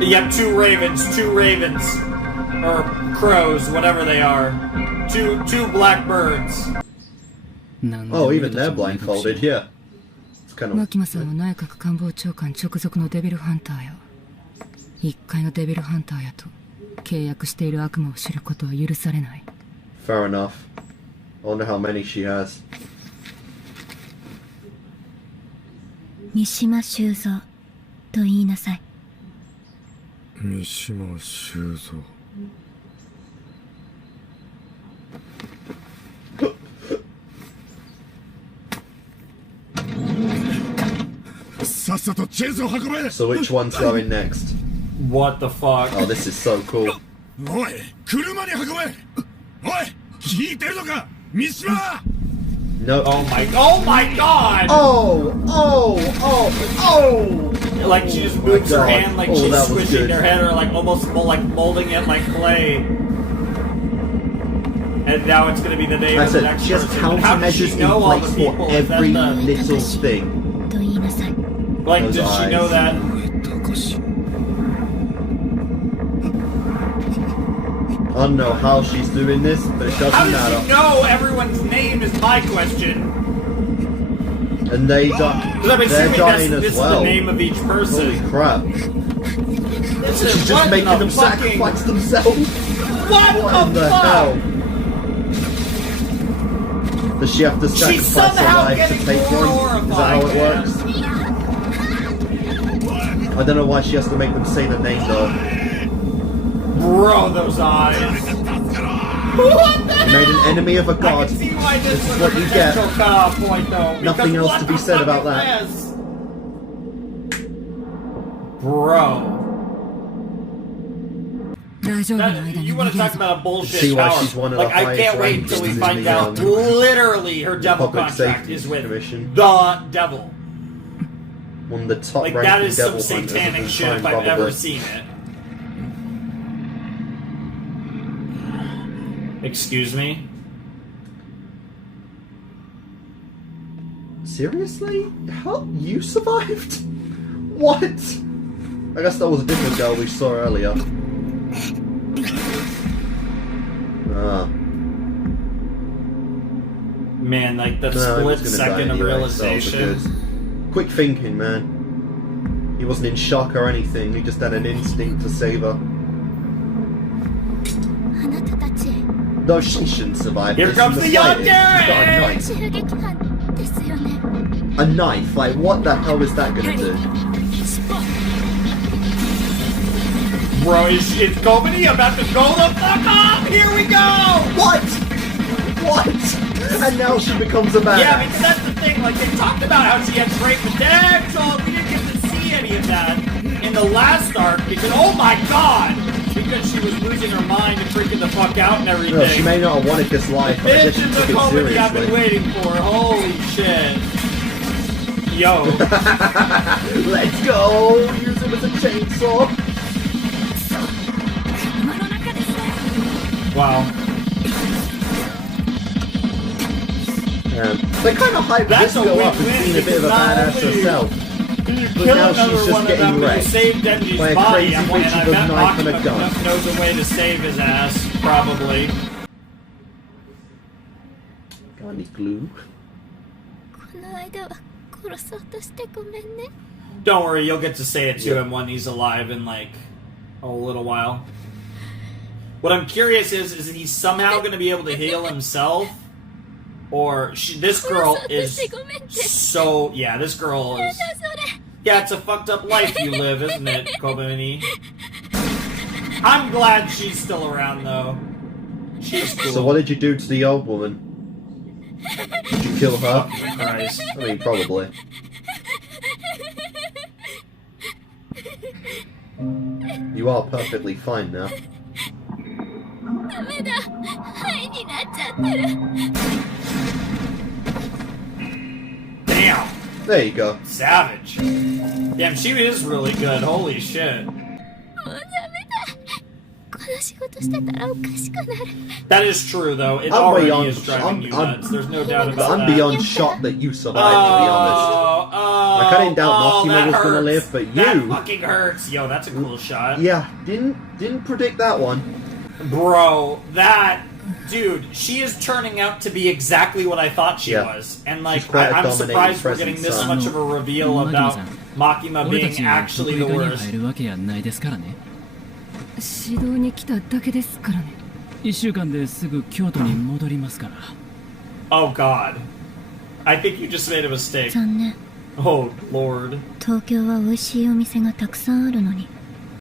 Yep, two ravens. Or crows, whatever they are. Two black birds. Oh, even they're blindfolded, yeah. It's kind of... マキマさんは内閣官房長官直属のデビルハンターよ。一階のデビルハンターやと契約している悪魔を知ることは許されない。Fair enough. I wonder how many she has. 三島修造と言いなさい。三島修造。さっさとチェーンソー運べ。 So which one's going next? What the fuck? Oh, this is so cool. おい、車に運べ。おい、聞いてるのか、三島。 No. Oh my god! Oh! Like she just moves her God. hand like Oh, she's that was squishing good. her head or like almost like molding it like clay. And now it's gonna be the name I of the said next she has person. How does she countermeasures in know all the place people? for Is that every the, little thing. と言いなさい。 like, Those does she know eyes. that? I don't know how she's doing this, but it How doesn't does matter. she know everyone's name is my question? And they Because I'm they're assuming dying this as is well. the name of each person. Holy crap. This is She's just what making the them fucking... sacrifice themselves. What in the the fuck? hell? Does she have to She's sacrifice her somehow life to getting take more one? Is that how it horrifying, works? I don't know why she has to make them say the name though. Bro, those eyes. What the You made an enemy of a I god. can see why this was what a you get. potential cutoff point, though. Nothing because else what to be the said fuck about is that. this? Bro. 大丈夫な間 That, に you 逃 want げ to る talk ぞ。 about a bullshit See why power. she's one of the Like, I highest can't wait ranked until we in find the, out literally her devil Public contract Safety is with Commission. the devil. One of the top Like, that ranking is some devil hunters of satanic all shit time, if I've ever probably. seen it. Excuse me? Seriously? How? You survived? What? I guess that was a different girl we saw earlier. Ah. Man, like the No, he split was gonna second die of anyway, so that was realization. good. Quick thinking, man. He wasn't in shock or anything, he just had an instinct to save her. あなたたち No, she shouldn't survive Here this comes in the young slightest. She's got a Derek! knife. 襲撃犯ですよね。 A knife? Like, what the hell is that gonna do? Bro, is Gomini about to go the fuck off? Here we go! What? What? And now she becomes a badass. Yeah, I mean, that's the thing. Like, they talked about how she had great potential. We didn't get to see any of that in the last arc because, oh my god! Because she was losing her mind and freaking the fuck out and everything. No, she may not have wanted this life, but I guess Bitch she in the took it Gomini I've been seriously. waiting for. Holy shit. Yo. Let's go! Use him as a chainsaw! Wow. They kind of hyped That's this a girl up as win-win being a bit of a because not badass only- herself. You But kill now another she's just one of them, getting but you wrecked save Denji's by a body. crazy And bitch I with a bet knife and a gun. Makima knows a way to save his ass, probably. Got any glue? この間は殺そうとしてごめんね。 Don't worry, you'll get to say it to him when he's alive in like a little while. What I'm curious is he somehow going to be able to heal himself? Or this girl is so... Yeah, this girl is... Yeah, it's a fucked up life you live, isn't it, Kobani? I'm glad she's still around, though. She's cool. So what did you do to the old woman? Did you kill her? Christ. I mean, probably. You are perfectly fine now. ダメだ。灰になっちゃってる。 Damn. There you go. Savage. Damn, she is really good. Holy shit. もうダメだ。この仕事してたらおかしくなる。 That is true, though. It I'm already beyond- is driving you I'm- nuts. There's no doubt But about I'm that. beyond shocked that you survived, to be honest. Like, I didn't doubt Makima that was gonna hurts. live, but That you- fucking hurts. Yo, that's a cool shot. Yeah, didn't predict that one. Bro, that... Dude, she is turning out to be exactly what I thought she Yeah. was. And, like, She's quite a I'm dominating surprised we're getting presence, this son. much of a reveal about Makima 俺た being ちが actually 得 the 意に worst. 入るわけやないですからね。指導に来ただけですからね。1週間ですぐ京都に戻りますから。 Oh, God. I think you just made a mistake. 残念。 Oh, Lord. 東京は美味しいお店がたくさんあるのに